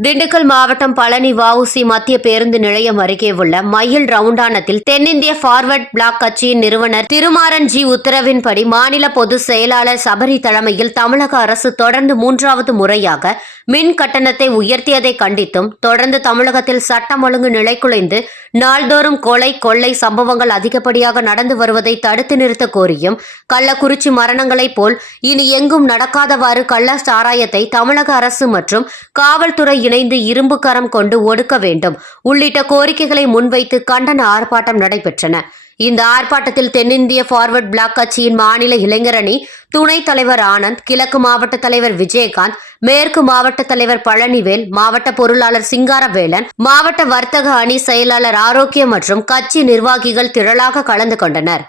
திண்டுக்கல் மாவட்டம் பழனி வஉசி மத்திய பேருந்து நிலையம் அருகே உள்ள மயில் ரவுண்டானத்தில் தென்னிந்திய ஃபார்வர்ட் பிளாக் கட்சியின் நிறுவனர் திருமாறன் ஜி உத்தரவின்படி மாநில பொதுச் செயலாளர் சபரி தலைமையில் தமிழக அரசு தொடர்ந்து மூன்றாவது முறையாக மின் கட்டணத்தை உயர்த்தியதை கண்டித்தும் தொடர்ந்து தமிழகத்தில் சட்டம் ஒழுங்கு நிலைகுலைந்து நாள்தோறும் கொலை கொள்ளை சம்பவங்கள் அதிகப்படியாக நடந்து வருவதை தடுத்து நிறுத்த கோரியும் கள்ளக்குறிச்சி மரணங்களைப் போல் இனி எங்கும் நடக்காதவாறு கள்ள சாராயத்தை தமிழக அரசு மற்றும் காவல்துறை இணைந்து இரும்பு கரம் கொண்டு ஒடுக்க வேண்டும். உள்ளிட்ட கோரிக்கைகளை முன்வைத்து கண்டன ஆர்ப்பாட்டம் நடைபெற்றன. இந்த ஆர்ப்பாட்டத்தில் தென்னிந்திய ஃபார்வர்ட் பிளாக் கட்சியின் மாநில இளைஞரணி துணைத் தலைவர் ஆனந்த் கிழக்கு மாவட்ட தலைவர் விஜயகாந்த் மேற்கு மாவட்ட தலைவர் பழனிவேல் மாவட்ட பொருளாளர் சிங்காரவேலன் மாவட்ட வர்த்தக அணி செயலாளர் ஆரோக்கியம் மற்றும் கட்சி நிர்வாகிகள் திரளாக கலந்து கொண்டனர்.